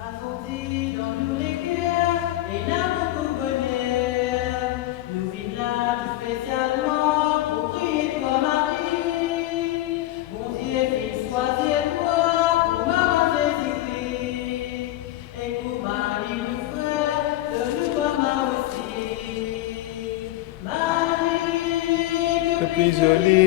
Apporté dans nous les cœurs et là beaucoup bonheur. Nous vîmes là tout spécialement pour prier toi Marie. Bon Dieu, fils, choisir toi pour maman Jésus-Christ. Et pour Marie, nous frères, de nous maman aussi. Marie, le plus joli,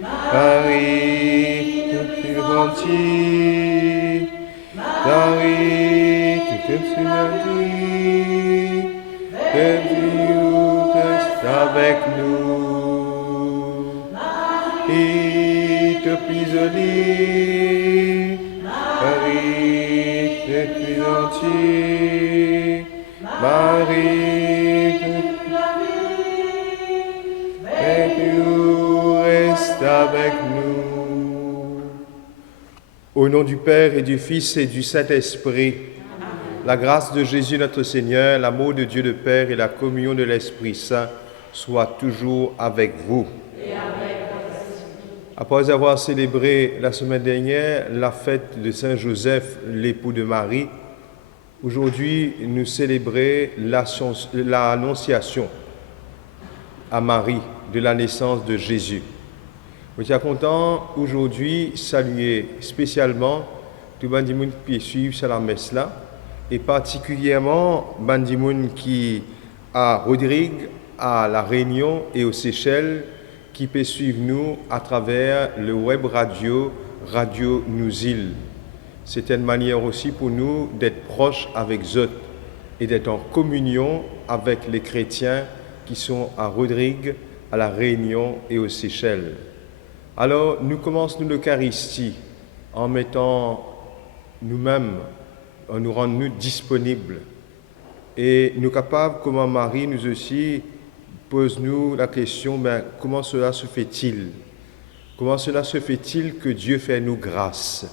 Marie, le plus gentil, Marie, tu es plus gentil, que Dieu reste avec nous. Marie, le plus joli, Marie, le plus gentil, Marie, et Dieu reste avec nous. Au nom du Père et du Fils et du Saint-Esprit, la grâce de Jésus notre Seigneur, l'amour de Dieu le Père et la communion de l'Esprit Saint soient toujours avec vous. Après avoir célébré la semaine dernière la fête de Saint Joseph, l'époux de Marie, aujourd'hui nous célébrons l'annonciation à Marie de la naissance de Jésus. Je suis content aujourd'hui saluer spécialement tout le monde qui suit la messe là, et particulièrement le monde qui à Rodrigue, à La Réunion et aux Seychelles, qui peut suivre nous à travers le web radio Nous-Îles. C'est une manière aussi pour nous d'être proches avec eux et d'être en communion avec les chrétiens qui sont à Rodrigue, à La Réunion et aux Seychelles. Alors, nous commençons l'Eucharistie en mettant nous-mêmes, en nous rendant nous disponibles. Et nous capables, comme Marie, nous aussi, pose-nous la question, comment cela se fait-il? Comment cela se fait-il que Dieu fait nous grâce,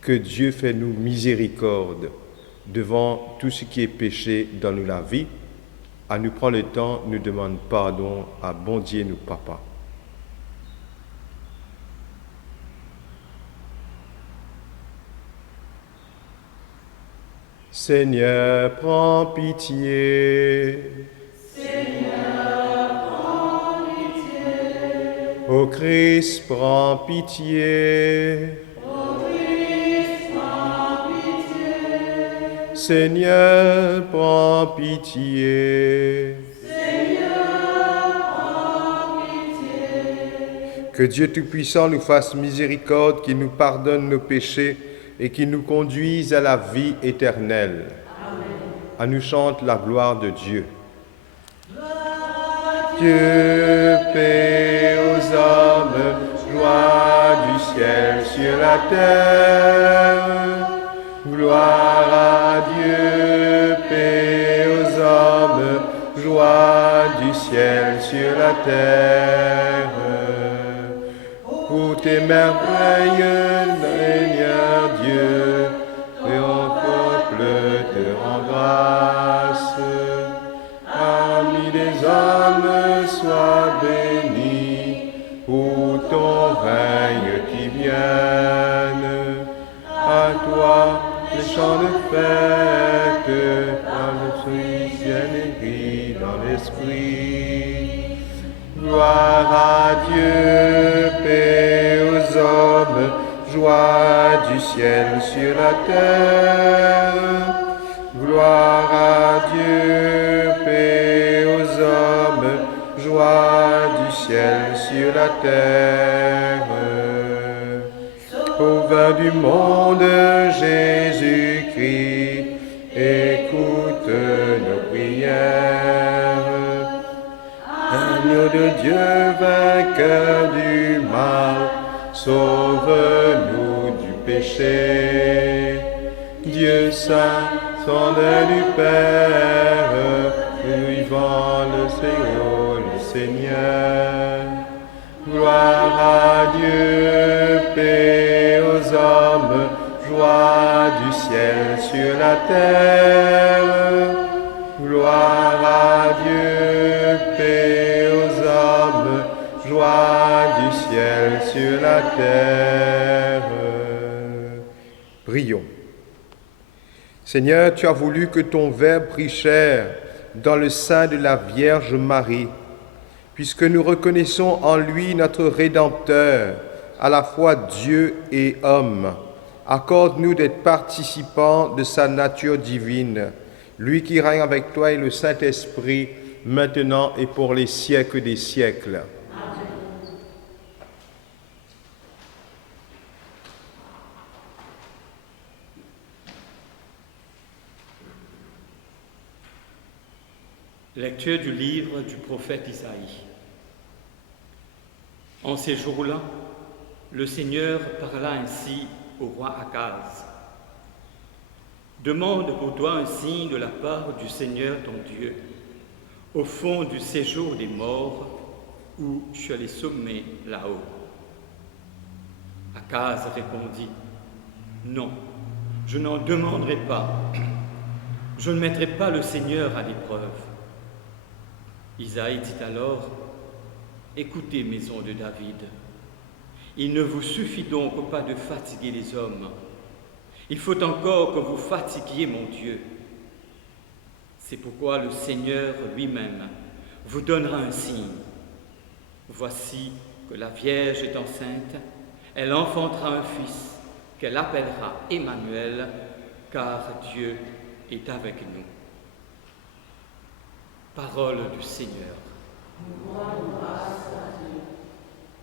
que Dieu fait nous miséricorde devant tout ce qui est péché dans nous la vie? À nous prendre le temps, nous demande pardon à bon Dieu, nous papa. Seigneur, prends pitié. Seigneur, prends pitié. Ô Christ, prends pitié. Ô Christ, prends pitié. Seigneur, prends pitié. Seigneur, prends pitié. Que Dieu Tout-Puissant nous fasse miséricorde, qu'il nous pardonne nos péchés et qu'il nous conduise à la vie éternelle. Amen. À nous chante la gloire de Dieu. Dieu, paix aux hommes, joie du ciel sur la terre. Gloire à Dieu, paix aux hommes, joie du ciel sur la terre. Pour tes merveilles, Seigneur Dieu, et en peuple te rend grâce. Ami des hommes, sois béni pour ton règne qui vienne. À toi, les chants de fête, par le Christ bien dans l'esprit. Gloire à Dieu, paix aux hommes, joie du ciel sur la terre. Gloire à Dieu, paix aux hommes, joie du ciel sur la terre. Sauveur du monde, Jésus-Christ, écoute nos prières. Agneau de Dieu, vainqueur du mal, sauve-nous du péché. Dieu saint, Sonde du Père, vivant le Seigneur. Gloire à Dieu, paix aux hommes, joie du ciel sur la terre. Gloire à Dieu, paix aux hommes, joie du ciel sur la terre. Prions. Seigneur, tu as voulu que ton Verbe prit chair dans le sein de la Vierge Marie, puisque nous reconnaissons en lui notre Rédempteur, à la fois Dieu et homme. Accorde-nous d'être participants de sa nature divine, lui qui règne avec toi et le Saint-Esprit, maintenant et pour les siècles des siècles. Lecture du livre du prophète Isaïe. En ces jours-là, le Seigneur parla ainsi au roi Akaz. Demande pour toi un signe de la part du Seigneur ton Dieu, au fond du séjour des morts ou sur les sommets là-haut. Akaz répondit, non, je n'en demanderai pas. Je ne mettrai pas le Seigneur à l'épreuve. Isaïe dit alors, écoutez, maison de David, il ne vous suffit donc pas de fatiguer les hommes, il faut encore que vous fatiguiez mon Dieu. C'est pourquoi le Seigneur lui-même vous donnera un signe. Voici que la Vierge est enceinte, elle enfantera un fils, qu'elle appellera Emmanuel, car Dieu est avec nous. Parole du Seigneur.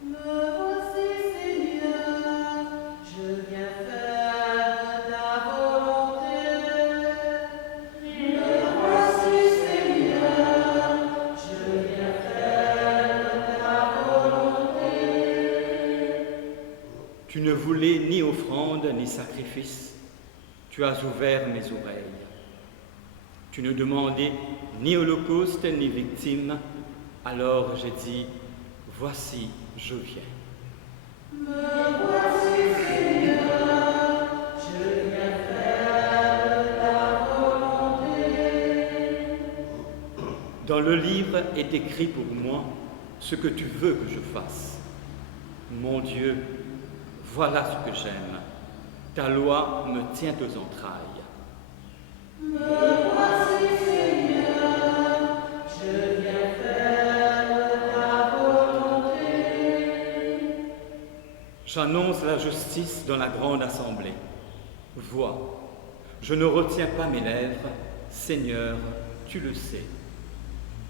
Me voici, Seigneur, je viens faire ta volonté. Me voici, Seigneur, je viens faire ta volonté. Tu ne voulais ni offrande ni sacrifice, tu as ouvert mes oreilles. Tu ne demandais ni holocauste ni victime, alors j'ai dit, voici, je viens. Me voici, Seigneur, je viens faire ta volonté. Dans le livre est écrit pour moi ce que tu veux que je fasse. Mon Dieu, voilà ce que j'aime. Ta loi me tient aux entrailles. Me voici, Seigneur, je viens faire ta volonté. J'annonce la justice dans la grande assemblée. Vois, je ne retiens pas mes lèvres, Seigneur, tu le sais.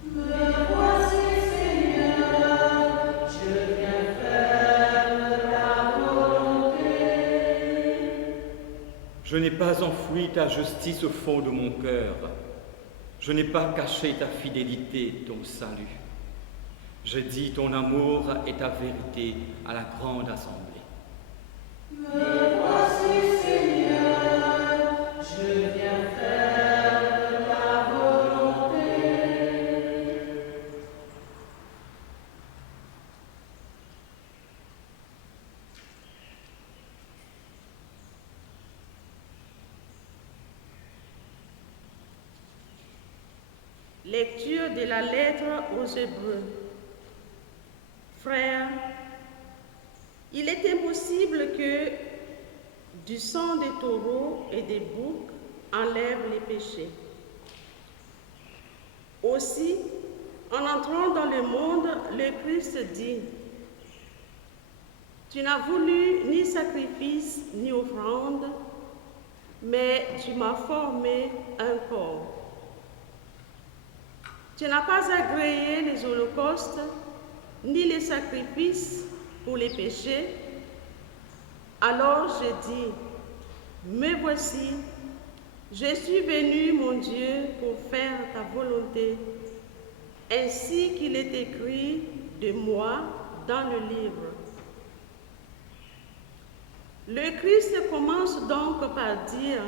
Me voici, Seigneur, je viens faire ta volonté. Je n'ai pas enfoui ta justice au fond de mon cœur. Je n'ai pas caché ta fidélité, ton salut. J'ai dit ton amour et ta vérité à la grande assemblée. Me voici, Seigneur, je viens faire ta volonté. Lecture de la lettre aux Hébreux. Frères, il est impossible que du sang des taureaux et des boucs enlève les péchés. Aussi, en entrant dans le monde, le Christ dit, « Tu n'as voulu ni sacrifice ni offrande, mais tu m'as formé un corps. Tu n'as pas agréé les holocaustes, ni les sacrifices pour les péchés. Alors j'ai dit, me voici, je suis venu, mon Dieu, pour faire ta volonté, ainsi qu'il est écrit de moi dans le livre. Le Christ commence donc par dire,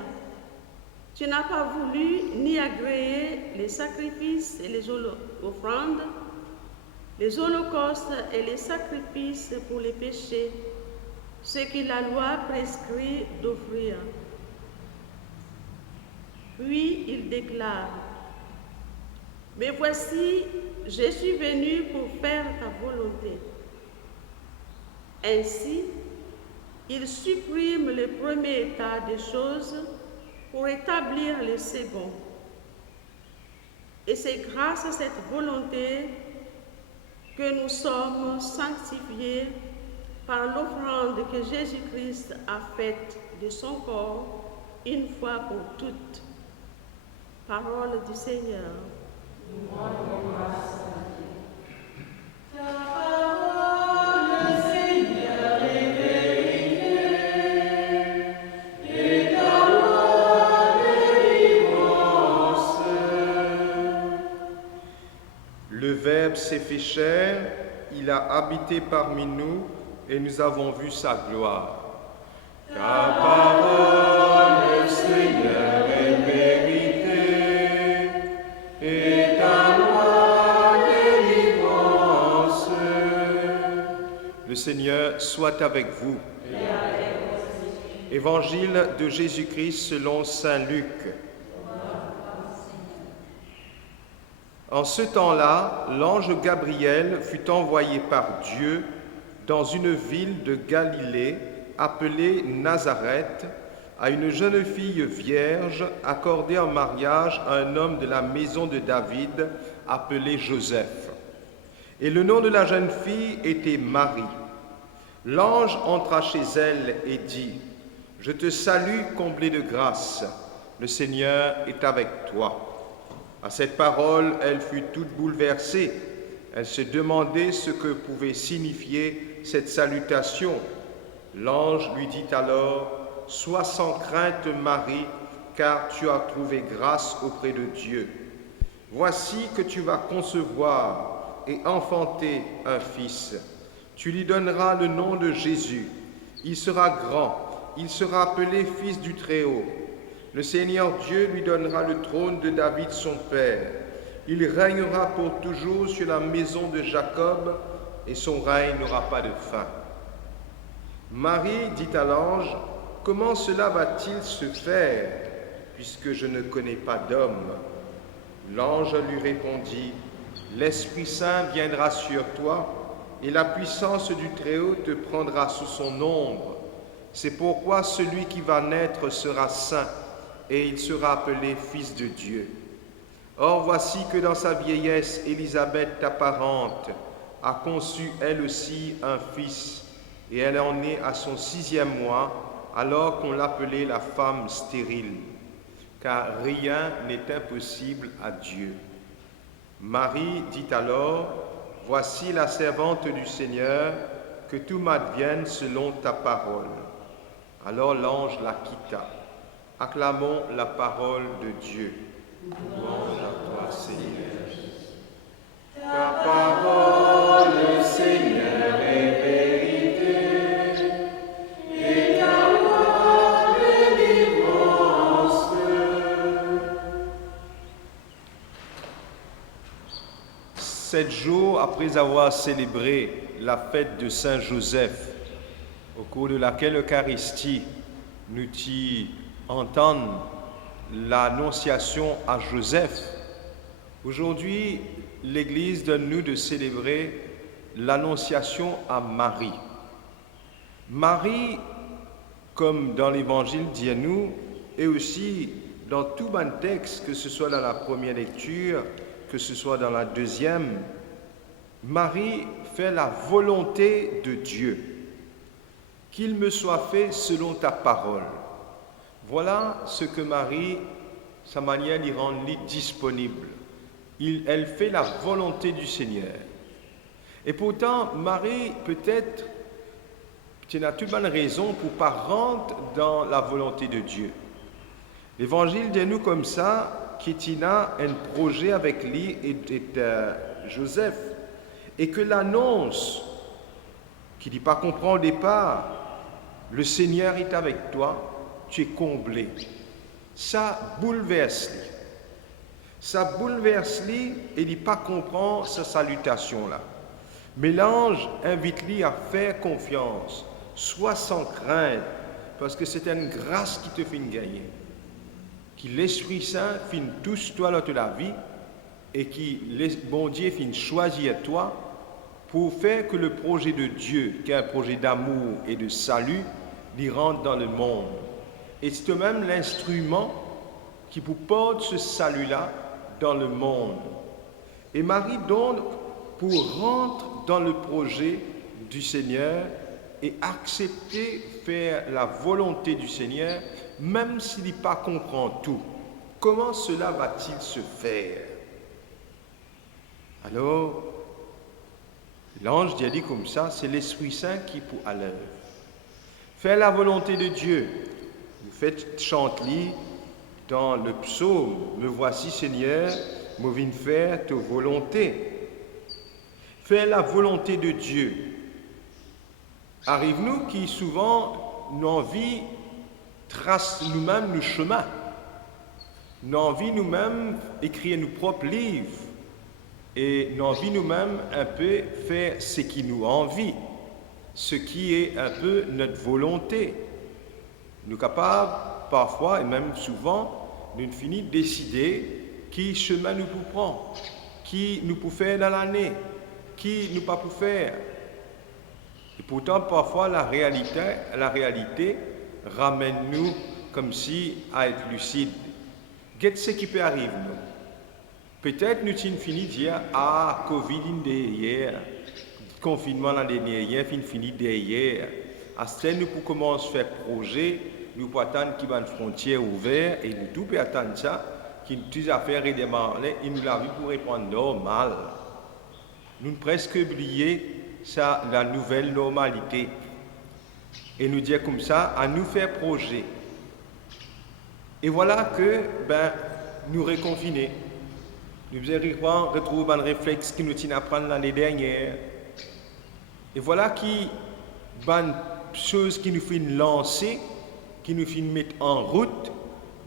tu n'as pas voulu ni agréer les sacrifices et les offrandes, les holocaustes et les sacrifices pour les péchés, ce que la loi prescrit d'offrir. Puis il déclare, mais voici, je suis venu pour faire ta volonté. Ainsi, il supprime le premier état des choses pour établir le second. Et c'est grâce à cette volonté que nous sommes sanctifiés par l'offrande que Jésus-Christ a faite de son corps une fois pour toutes. Parole du Seigneur. Ta parole, Seigneur, est vérité, et ta loi délivrance. Le Verbe s'est fait chair, il a habité parmi nous et nous avons vu sa gloire. Ta parole, Seigneur, est vérité et ta loi délivrance. Le Seigneur soit avec vous. Évangile de Jésus-Christ selon saint Luc. En ce temps-là, l'ange Gabriel fut envoyé par Dieu dans une ville de Galilée appelée Nazareth à une jeune fille vierge accordée en mariage à un homme de la maison de David appelé Joseph. Et le nom de la jeune fille était Marie. L'ange entra chez elle et dit : « Je te salue, comblée de grâce, le Seigneur est avec toi. » À cette parole, elle fut toute bouleversée. Elle se demandait ce que pouvait signifier cette salutation. L'ange lui dit alors : « Sois sans crainte, Marie, car tu as trouvé grâce auprès de Dieu. Voici que tu vas concevoir et enfanter un fils. Tu lui donneras le nom de Jésus. Il sera grand, il sera appelé Fils du Très-Haut. Le Seigneur Dieu lui donnera le trône de David son père. Il régnera pour toujours sur la maison de Jacob, et son règne n'aura pas de fin. » Marie dit à l'ange : « Comment cela va-t-il se faire, puisque je ne connais pas d'homme ?» L'ange lui répondit : « L'Esprit Saint viendra sur toi, et la puissance du Très-Haut te prendra sous son ombre. C'est pourquoi celui qui va naître sera saint, et il sera appelé Fils de Dieu. Or voici que dans sa vieillesse, Élisabeth, ta parente, a conçu elle aussi un fils, et elle en est à son 6e mois, alors qu'on l'appelait la femme stérile, car rien n'est impossible à Dieu. Marie dit alors : « Voici la servante du Seigneur, que tout m'advienne selon ta parole. » Alors l'ange la quitta. Acclamons la parole de Dieu. Louange à toi, Seigneur. Ta parole, Seigneur, est vérité, et ta loi délivrance. 7 jours après avoir célébré la fête de Saint Joseph, au cours de laquelle l'Eucharistie nous dit entendre l'annonciation à Joseph, aujourd'hui, l'Église donne-nous de célébrer l'annonciation à Marie. Marie, comme dans l'Évangile dit à nous, et aussi dans tout bon texte, que ce soit dans la première lecture, que ce soit dans la deuxième, Marie fait la volonté de Dieu. Qu'il me soit fait selon ta parole. Voilà ce que Marie, sa manière d'y rendre disponible. Elle fait la volonté du Seigneur. Et pourtant, Marie, peut-être, tu as toute bonne raison pour ne pas rentrer dans la volonté de Dieu. L'Évangile dit nous comme ça, qu'il a un projet avec lui et Joseph, et que l'annonce, qui ne dit pas comprendre au départ, le Seigneur est avec toi, tu es comblé. Ça bouleverse lui. Ça bouleverse lui et il ne pas comprendre cette salutation-là. Mais l'ange invite lui à faire confiance. Sois sans crainte, parce que c'est une grâce qui te fait gagner. Qui l'Esprit Saint finit touche toi dans la vie et qui, bon Dieu, finit choisir toi pour faire que le projet de Dieu, qui est un projet d'amour et de salut, il rentre dans le monde. Et c'est même l'instrument qui vous porte ce salut-là dans le monde. Et Marie, donc, pour rentrer dans le projet du Seigneur et accepter faire la volonté du Seigneur, même s'il n'est pas comprend tout, comment cela va-t-il se faire? Alors, l'ange dit comme ça, c'est l'Esprit Saint qui pour à l'œuvre. Faire la volonté de Dieu. Vous faites chanter dans le psaume, me voici Seigneur, je viens faire ta volonté. Faire la volonté de Dieu. Arrive-nous qui souvent, nos vies tracent nous-mêmes le chemin. Nos vies nous-mêmes écrire nos propres livres. Et nos vies nous-mêmes un peu faire ce qui nous envie, ce qui est un peu notre volonté. Nous sommes capables, parfois et même souvent, de finir décider qui chemin nous pour prendre, qui nous pour faire dans l'année, qui nous pas pour faire. Et pourtant, parfois, la réalité ramène-nous comme si à être lucide. Qu'est-ce ce qui peut arriver, nous? Peut-être nous avons fini de dire, ah, Covid derrière, confinement l'an dernier, fini derrière. À ce temps, nous pouvons commencer à faire projet, nous pouvons attendre qu'il y ait une frontière ouverte, et nous pouvons attendre ça, qu'il y ait des affaires redémarrer, et nous l'avons pour répondre normal. Nous avons presque oublié ça, la nouvelle normalité. Et nous dire comme ça, à nous faire projet. Et voilà que, nous réconfiner. Nous avons retrouvé un réflexe qui nous tient à prendre l'année dernière. Et voilà qui, une chose qui nous fait lancer, qui nous fait mettre en route,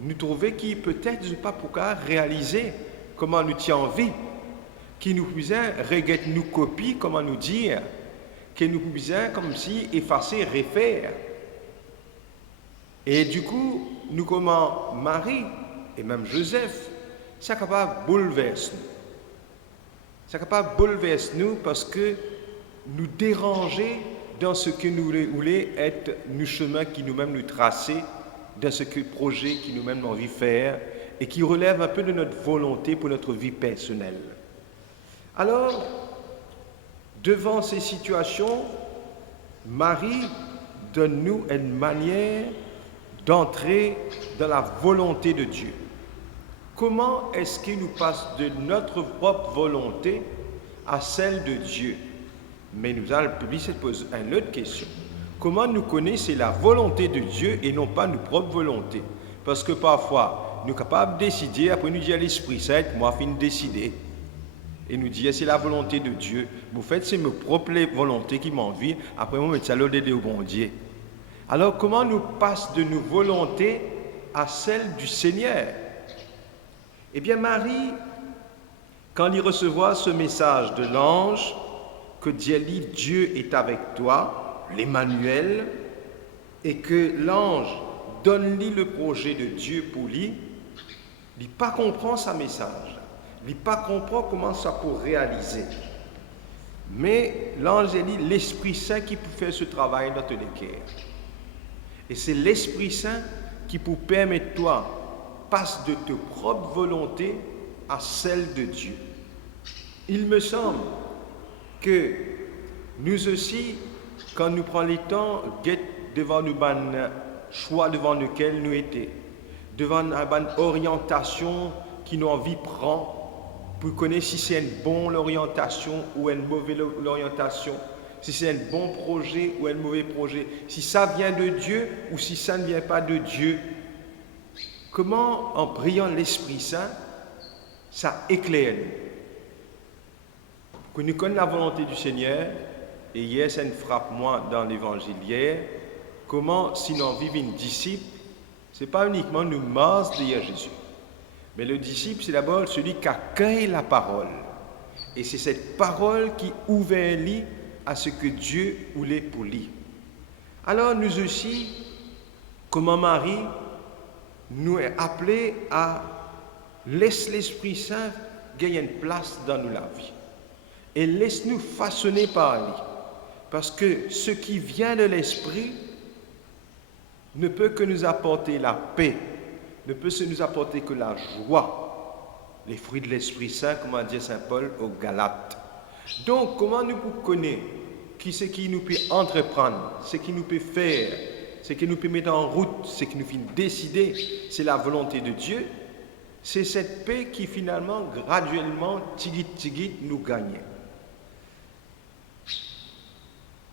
nous trouvons qui peut-être pas pour réaliser comment nous tient en vie, qui nous faisait regretter nos copies, comment nous dire, qui nous faisait comme si effacer, refaire. Et du coup, nous comment Marie et même Joseph, c'est capable de bouleverser nous. C'est capable de bouleverser nous parce que nous déranger dans ce que nous voulons être nos chemins qui nous-mêmes nous tracer, dans ce que projet qui nous-mêmes nous envie de faire et qui relève un peu de notre volonté pour notre vie personnelle. Alors, devant ces situations, Marie donne-nous une manière d'entrer dans la volonté de Dieu. Comment est-ce qu'il nous passe de notre propre volonté à celle de Dieu? Mais nous allons se poser une autre question. Comment nous connaissons la volonté de Dieu et non pas nos propres volontés? Parce que parfois, nous sommes capables de décider, après nous dire à l'Esprit Saint, moi, je finis de décider. Et nous dire, c'est la volonté de Dieu. Vous faites, c'est mes propres volontés qui m'envient. Après, moi, je vais l'aider au bon Dieu. Alors, comment nous passe de nos volontés à celle du Seigneur? Eh bien, Marie, quand il recevra ce message de l'ange, que Dieu dit, Dieu est avec toi, l'Emmanuel, et que l'ange donne-lui le projet de Dieu pour lui, il pas comprend sa message, il pas comprend comment ça peut réaliser. Mais l'ange dit, l'Esprit Saint qui peut faire ce travail dans ton cœur. Et c'est l'Esprit Saint qui peut permettre toi passe de ta propre volonté à celle de Dieu. Il me semble que nous aussi, quand nous prenons le temps devant nous choix devant lequel nous étions, devant une orientation qui nous envie prend, pour connaître si c'est une bonne orientation ou une mauvaise orientation, si c'est un bon projet ou un mauvais projet, si ça vient de Dieu ou si ça ne vient pas de Dieu. Comment, en priant l'Esprit Saint, ça éclaire nous. Que nous connaissons la volonté du Seigneur, et hier, ça me frappe moi dans l'évangile hier, comment, si nous vivons un disciple, ce n'est pas uniquement nous marcher derrière Jésus. Mais le disciple, c'est d'abord celui qui accueille la parole. Et c'est cette parole qui ouvre lui à ce que Dieu voulait pour lui. Alors nous aussi, comme Marie, nous est appelés à laisser l'Esprit Saint gagner une place dans nos vie. Et laisse-nous façonner par lui. Parce que ce qui vient de l'Esprit ne peut que nous apporter la paix, ne peut se nous apporter que la joie, les fruits de l'Esprit Saint, comme a dit Saint Paul aux Galates. Donc, comment nous pouvons connaître qui c'est qui nous peut entreprendre, ce qui nous peut faire, ce qui nous peut mettre en route, ce qui nous fait décider, c'est la volonté de Dieu. C'est cette paix qui finalement, graduellement, tigit, nous gagne.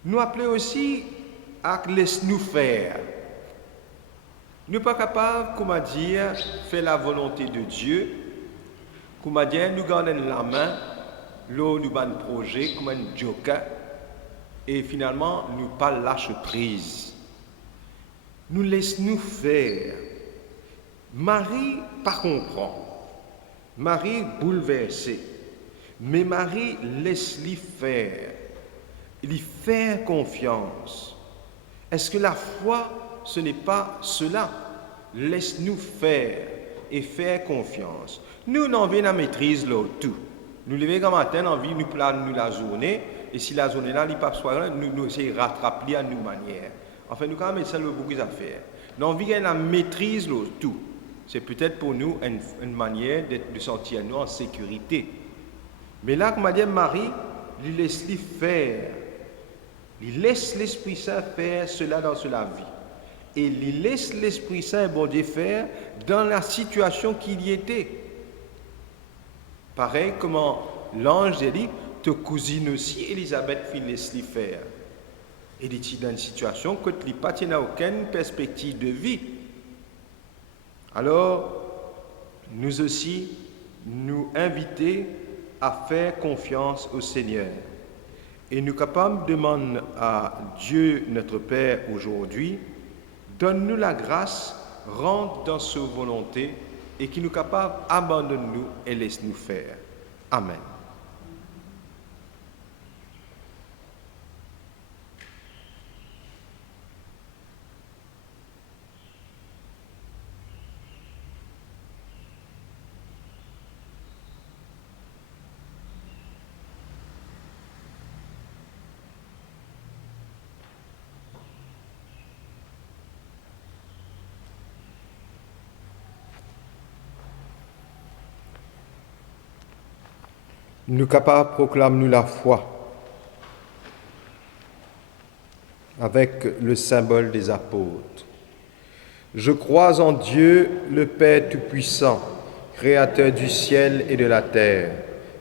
Nous appelons aussi à laisse-nous faire. Nous ne sommes pas capables, comment dire, faire la volonté de Dieu. Comment dire, nous gardons la main, là nous avons un projet, comme un joker, et finalement, nous pas lâche prise. Nous laissons-nous faire. Marie, pas comprend. Marie bouleversée. Mais Marie laisse-lui faire. Lui faire confiance. Est-ce que la foi, ce n'est pas cela? Laisse-nous faire et faire confiance. Nous, on veut la maîtrise là tout. Nous levons comme matin, on a envie nous planner la journée, et si la journée là, il pas soir, nous essayons de rattraper à nos manières. Enfin, nous quand même ça beaucoup d'affaires. Nous avons envie de la maîtrise là tout. C'est peut-être pour nous une manière de sentir nous en sécurité. Mais là, comme a dit Marie, il laisse-lui faire. Il laisse l'Esprit Saint faire cela dans la vie. Et il laisse l'Esprit Saint, bon Dieu, faire dans la situation qu'il y était. Pareil comment l'ange a dit, ta cousine aussi, Élisabeth, il laisse-lui faire. Et il est dans une situation que tu n'as pas aucune perspective de vie. Alors, nous aussi, nous inviter à faire confiance au Seigneur. Et nous sommes capables de demander à Dieu, notre Père, aujourd'hui, donne-nous la grâce, rentre dans sa volonté et qui nous est capable, abandonne-nous et laisse-nous faire. Amen. Nous capables proclamer la foi avec le symbole des apôtres. Je crois en Dieu, le Père Tout-Puissant, Créateur du ciel et de la terre,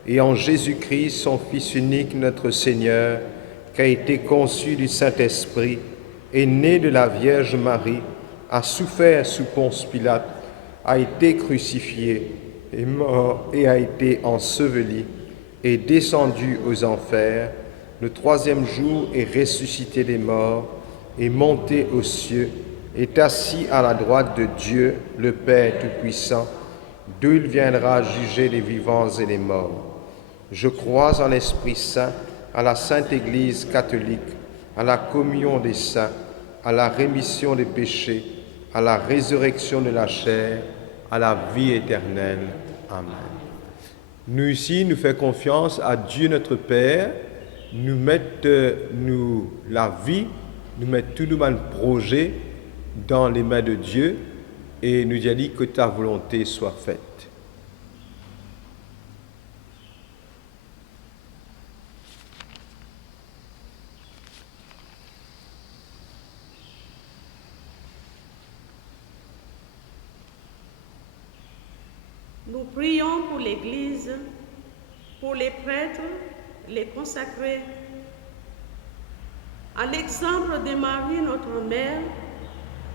et en Jésus-Christ, son Fils unique, notre Seigneur, qui a été conçu du Saint-Esprit, est né de la Vierge Marie, a souffert sous Ponce Pilate, a été crucifié, est mort et a été enseveli, est descendu aux enfers, le troisième jour est ressuscité des morts, est monté aux cieux, est assis à la droite de Dieu, le Père Tout-Puissant, d'où il viendra juger les vivants et les morts. Je crois en l'Esprit Saint, à la Sainte Église catholique, à la communion des saints, à la rémission des péchés, à la résurrection de la chair, à la vie éternelle. Amen. Nous ici, nous faisons confiance à Dieu notre Père, nous mettons la vie, nous mettons tout nos projets dans les mains de Dieu et nous disons que ta volonté soit faite. Nous prions pour l'Église, pour les prêtres, les consacrés. À l'exemple de Marie, notre mère,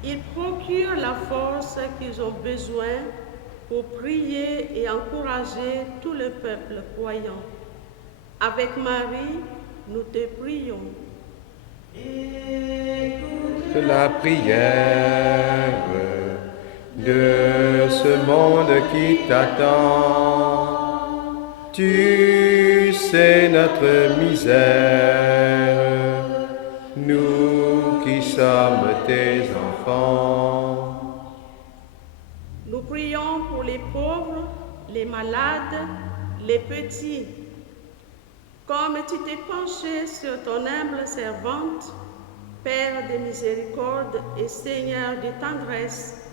ils procurent la force qu'ils ont besoin pour prier et encourager tout le peuple croyant. Avec Marie, nous te prions. Que la prière de ce monde qui t'attend. Tu sais notre misère, nous qui sommes tes enfants. Nous prions pour les pauvres, les malades, les petits. Comme tu t'es penché sur ton humble servante, Père de miséricorde et Seigneur de tendresse,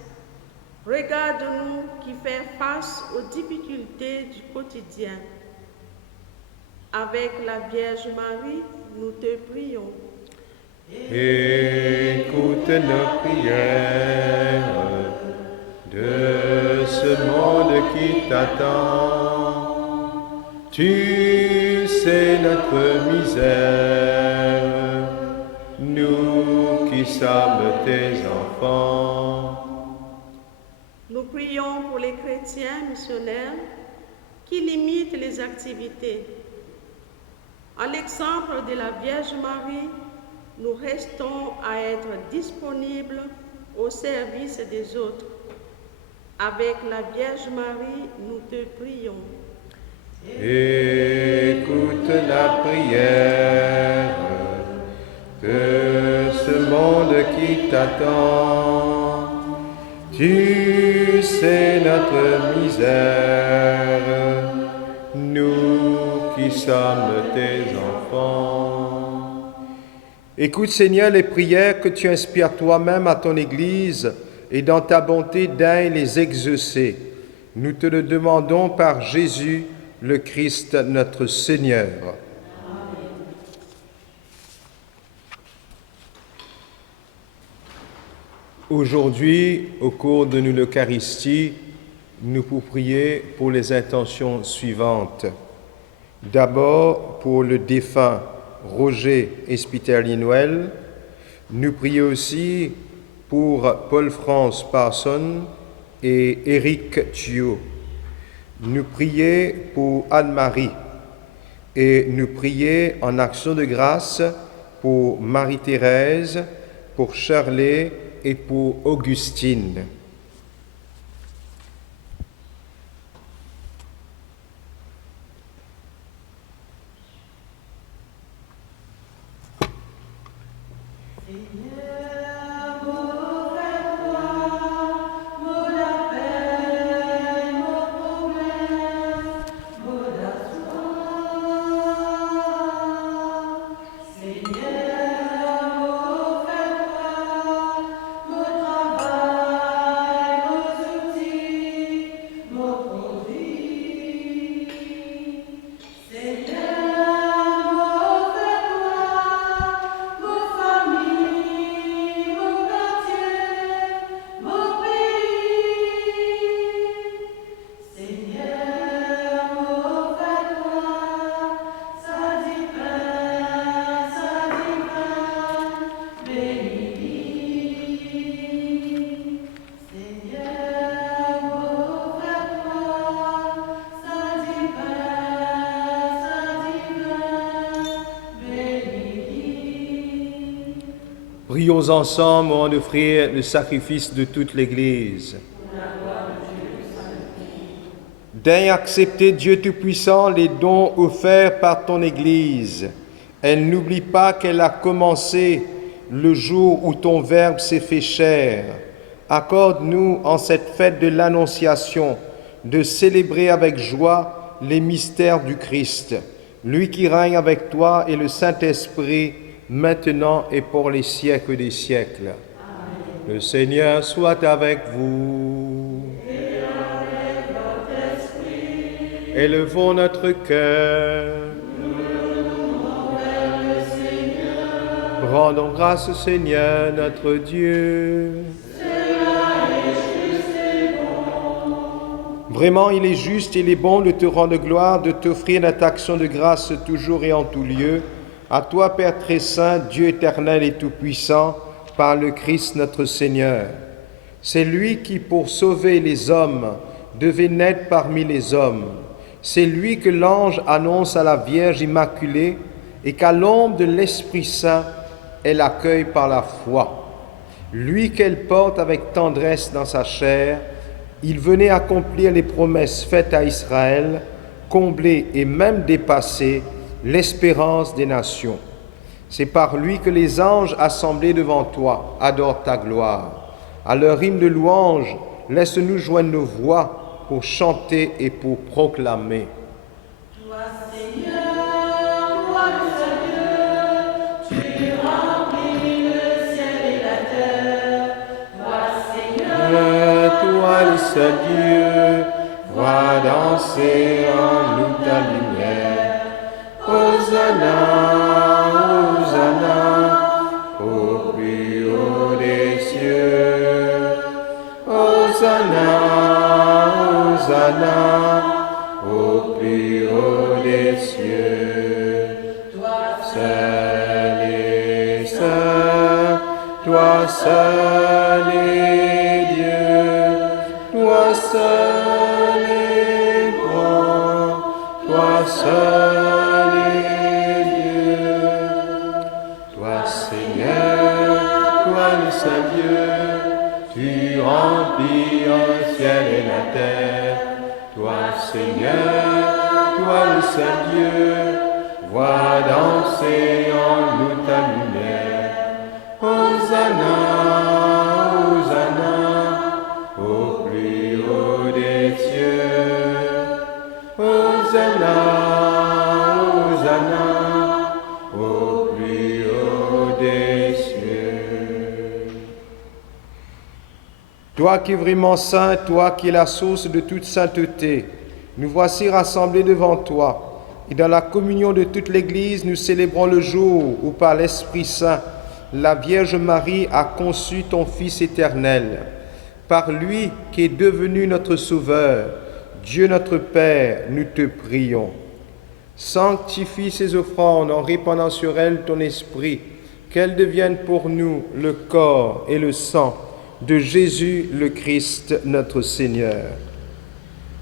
Regarde-nous qui fait face aux difficultés du quotidien. Avec la Vierge Marie, nous te prions. Écoute nos prières de ce monde qui t'attend. Tu sais notre misère, nous qui sommes tes enfants. Nous prions pour les chrétiens missionnaires qui limitent les activités. À l'exemple de la Vierge Marie, nous restons à être disponibles au service des autres. Avec la Vierge Marie, nous te prions. Écoute la prière de ce monde qui t'attend. Tu sais notre misère, nous qui sommes tes enfants. Écoute Seigneur les prières que tu inspires toi-même à ton Église et dans ta bonté daigne les exaucer. Nous te le demandons par Jésus, le Christ, notre Seigneur. Aujourd'hui, au cours de l'Eucharistie, nous pouvons prier pour les intentions suivantes. D'abord, pour le défunt Roger Espitalier-Noël. Nous prions aussi pour Paul-France Parson et Éric Thio. Nous prions pour Anne-Marie et nous prions en action de grâce pour Marie-Thérèse, pour Shirley et pour Augustine. Prions ensemble avant d'offrir le sacrifice de toute l'Église. Daigne accepter, Dieu Tout-Puissant, les dons offerts par ton Église. Elle n'oublie pas qu'elle a commencé le jour où ton Verbe s'est fait chair. Accorde-nous, en cette fête de l'Annonciation, de célébrer avec joie les mystères du Christ, lui qui règne avec toi et le Saint-Esprit, maintenant et pour les siècles des siècles. Amen. Le Seigneur soit avec vous. Et avec votre esprit. Élevons notre cœur. Nous le tournons vers le Seigneur. Rendons grâce au Seigneur notre Dieu. Cela est juste et bon. Vraiment, il est juste et il est bon de te rendre gloire, de t'offrir notre action de grâce toujours et en tout lieu. À toi, Père très saint, Dieu éternel et tout-puissant, par le Christ notre Seigneur. C'est lui qui, pour sauver les hommes, devait naître parmi les hommes. C'est lui que l'ange annonce à la Vierge Immaculée et qu'à l'ombre de l'Esprit Saint, elle accueille par la foi. Lui qu'elle porte avec tendresse dans sa chair, il venait accomplir les promesses faites à Israël, combler et même dépasser l'espérance des nations. C'est par lui que les anges assemblés devant toi adorent ta gloire. À leur hymne de louange, laisse-nous joindre nos voix pour chanter et pour proclamer. Toi, Seigneur, toi le Dieu, tu remplis le ciel et la terre. Toi, Seigneur, Toi seul Dieu, vois danser en nous ta lumière. Hosanna, Hosanna, au plus haut des cieux. Hosanna, Hosanna, au plus haut des cieux. Toi seul est saint, toi seul est Dieu, toi seul est grand, toi seul est Dieu. Toi Seigneur, toi le seul Dieu, tu remplis le ciel et la terre. Toi Seigneur, toi le seul Dieu, vois danser en nous ta lumière. Hosanna, Hosanna, au plus haut des cieux. Hosanna, Hosanna, au plus haut des cieux. Toi qui es vraiment saint, toi qui es la source de toute sainteté, nous voici rassemblés devant toi. Et dans la communion de toute l'Église, nous célébrons le jour où par l'Esprit Saint, la Vierge Marie a conçu ton Fils éternel. Par lui qui est devenu notre Sauveur, Dieu notre Père, nous te prions. Sanctifie ces offrandes en répandant sur elles ton esprit, qu'elles deviennent pour nous le corps et le sang de Jésus le Christ, notre Seigneur.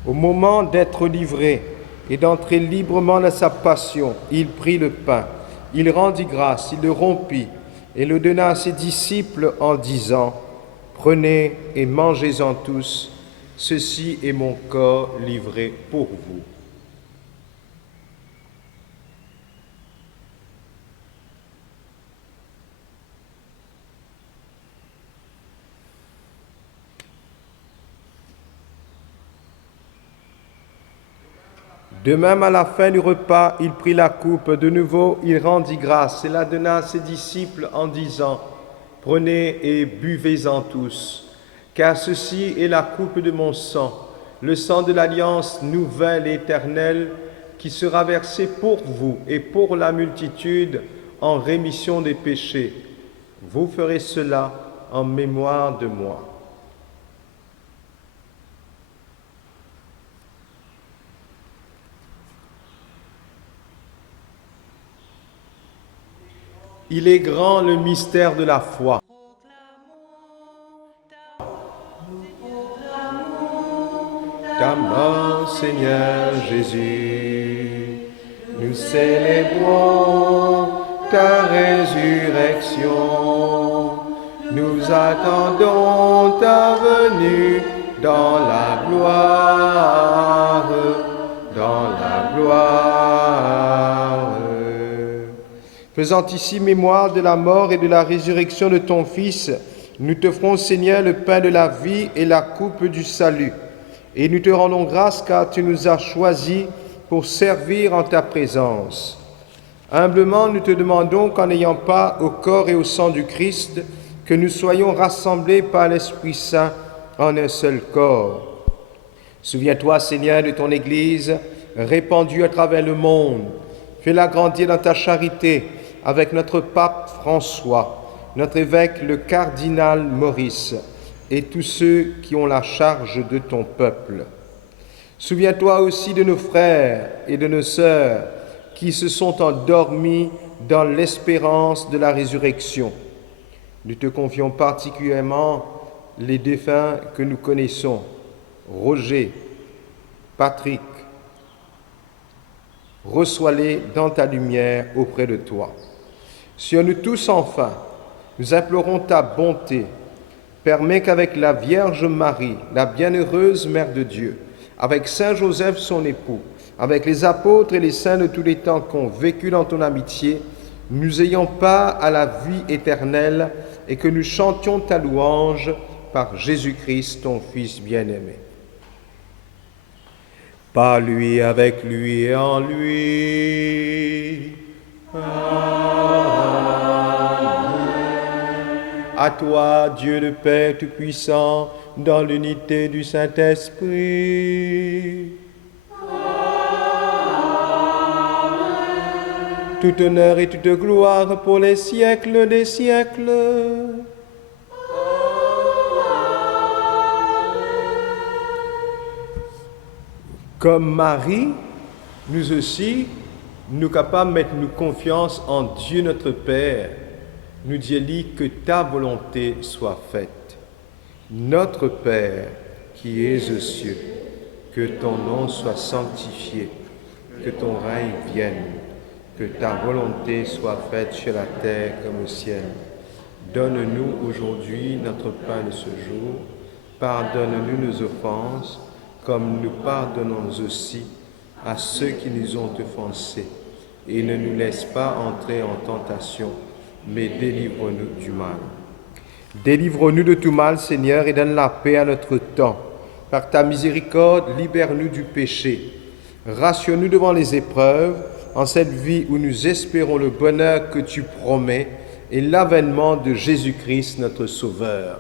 Au moment d'être livré et d'entrer librement dans sa passion, il prit le pain, il rendit grâce, il le rompit et le donna à ses disciples en disant : « Prenez et mangez-en tous, ceci est mon corps livré pour vous. » De même, à la fin du repas, il prit la coupe. De nouveau, il rendit grâce et la donna à ses disciples en disant : « Prenez et buvez-en tous, car ceci est la coupe de mon sang, le sang de l'alliance nouvelle et éternelle, qui sera versé pour vous et pour la multitude en rémission des péchés. Vous ferez cela en mémoire de moi. » Il est grand le mystère de la foi. Ta mort, Seigneur Jésus, nous célébrons ta résurrection. Nous attendons ta venue dans la gloire, dans la gloire. Faisant ici mémoire de la mort et de la résurrection de ton Fils, nous te ferons, Seigneur, le pain de la vie et la coupe du salut. Et nous te rendons grâce car tu nous as choisis pour servir en ta présence. Humblement, nous te demandons qu'en n'ayant pas au corps et au sang du Christ, que nous soyons rassemblés par l'Esprit Saint en un seul corps. Souviens-toi, Seigneur, de ton Église répandue à travers le monde. Fais-la grandir dans ta charité avec notre pape François, notre évêque le cardinal Maurice et tous ceux qui ont la charge de ton peuple. Souviens-toi aussi de nos frères et de nos sœurs qui se sont endormis dans l'espérance de la résurrection. Nous te confions particulièrement les défunts que nous connaissons, Roger, Patrick. Reçois-les dans ta lumière auprès de toi. Sur nous tous enfin, nous implorons ta bonté. Permets qu'avec la Vierge Marie, la bienheureuse Mère de Dieu, avec Saint Joseph son époux, avec les apôtres et les saints de tous les temps qui ont vécu dans ton amitié, nous ayons part à la vie éternelle et que nous chantions ta louange par Jésus-Christ, ton Fils bien-aimé. Par lui, avec lui et en lui. Amen. À toi, Dieu le Père Tout-Puissant, dans l'unité du Saint-Esprit. Tout honneur et toute gloire pour les siècles des siècles. Comme Marie, nous aussi, nous capables de mettre nos confiance en Dieu notre Père. Nous disons que ta volonté soit faite. Notre Père, qui es aux cieux, que ton nom soit sanctifié, que ton règne vienne, que ta volonté soit faite sur la terre comme au ciel. Donne-nous aujourd'hui notre pain de ce jour. Pardonne-nous nos offenses, comme nous pardonnons aussi à ceux qui nous ont offensés. Et ne nous laisse pas entrer en tentation, mais délivre-nous du mal. Délivre-nous de tout mal, Seigneur, et donne la paix à notre temps. Par ta miséricorde, libère-nous du péché. Rassure-nous devant les épreuves, en cette vie où nous espérons le bonheur que tu promets et l'avènement de Jésus-Christ, notre Sauveur.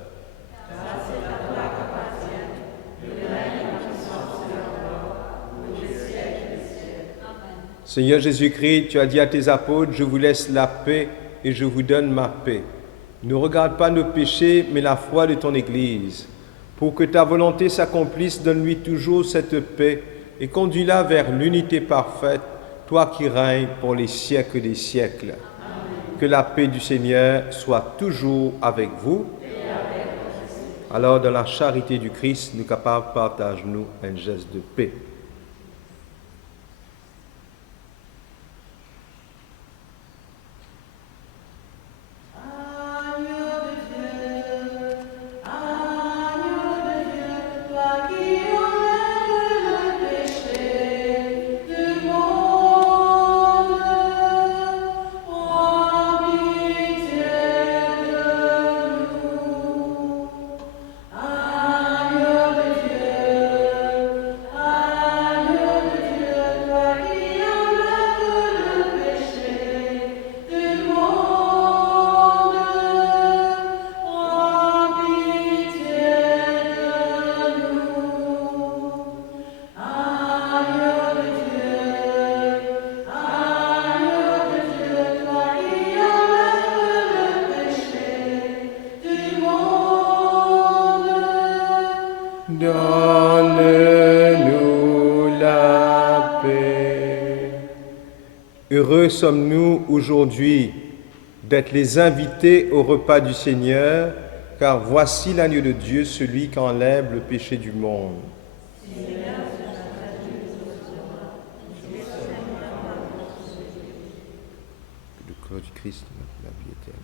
Seigneur Jésus-Christ, tu as dit à tes apôtres, je vous laisse la paix et je vous donne ma paix. Ne regarde pas nos péchés, mais la foi de ton Église. Pour que ta volonté s'accomplisse, donne-lui toujours cette paix et conduis-la vers l'unité parfaite, toi qui règnes pour les siècles des siècles. Amen. Que la paix du Seigneur soit toujours avec vous. Alors, dans la charité du Christ, nous capables partage-nous un geste de paix. Donne-nous la paix. Heureux sommes-nous aujourd'hui d'être les invités au repas du Seigneur, car voici l'agneau de Dieu, celui qui enlève le péché du monde. Le corps du Christ, la vie éternelle.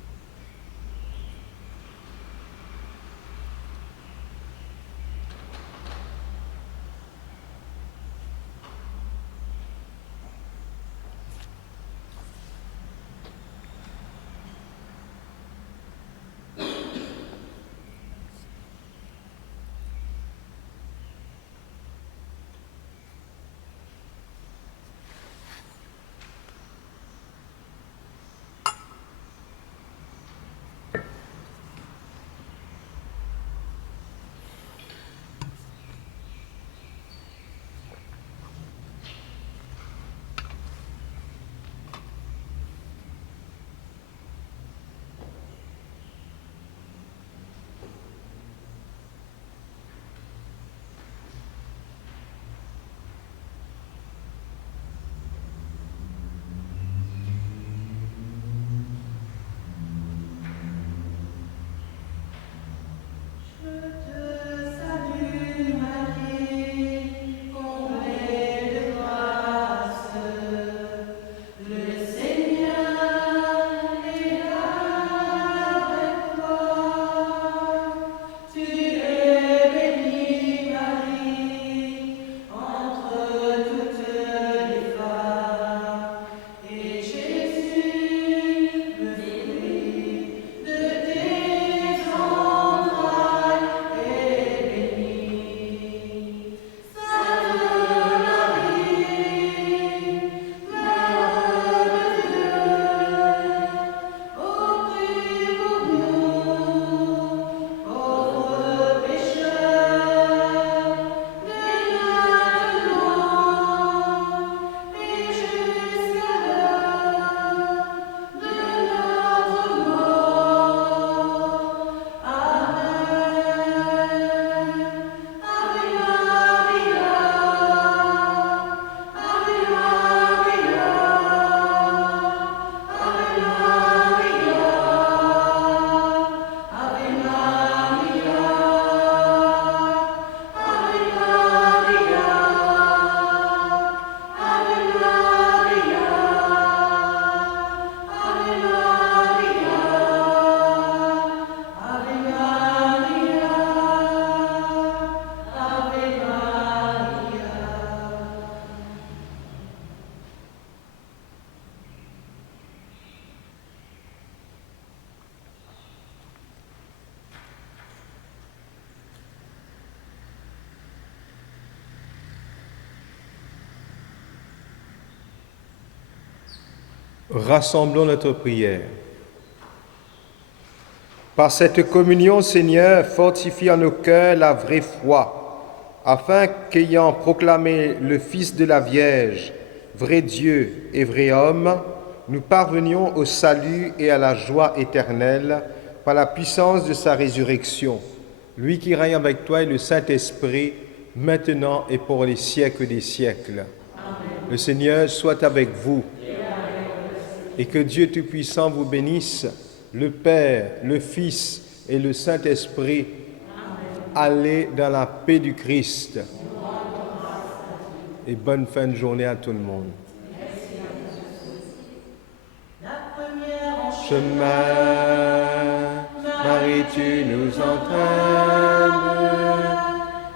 Rassemblons notre prière. Par cette communion, Seigneur, fortifie en nos cœurs la vraie foi, afin qu'ayant proclamé le Fils de la Vierge, vrai Dieu et vrai homme, nous parvenions au salut et à la joie éternelle par la puissance de sa résurrection. Lui qui règne avec toi et le Saint-Esprit, maintenant et pour les siècles des siècles. Amen. Le Seigneur soit avec vous. Et que Dieu Tout-Puissant vous bénisse, le Père, le Fils et le Saint-Esprit. Allez dans la paix du Christ. Et bonne fin de journée à tout le monde. Chemin, Marie, tu nous entraînes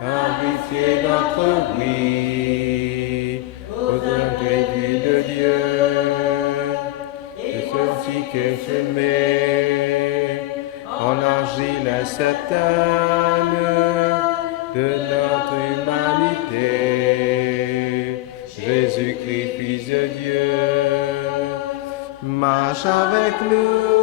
à pitié notre vie, aux imprévus de Dieu, et ceci que semé en argile incertaine de notre humanité. Jésus-Christ, Fils de Dieu, marche avec nous.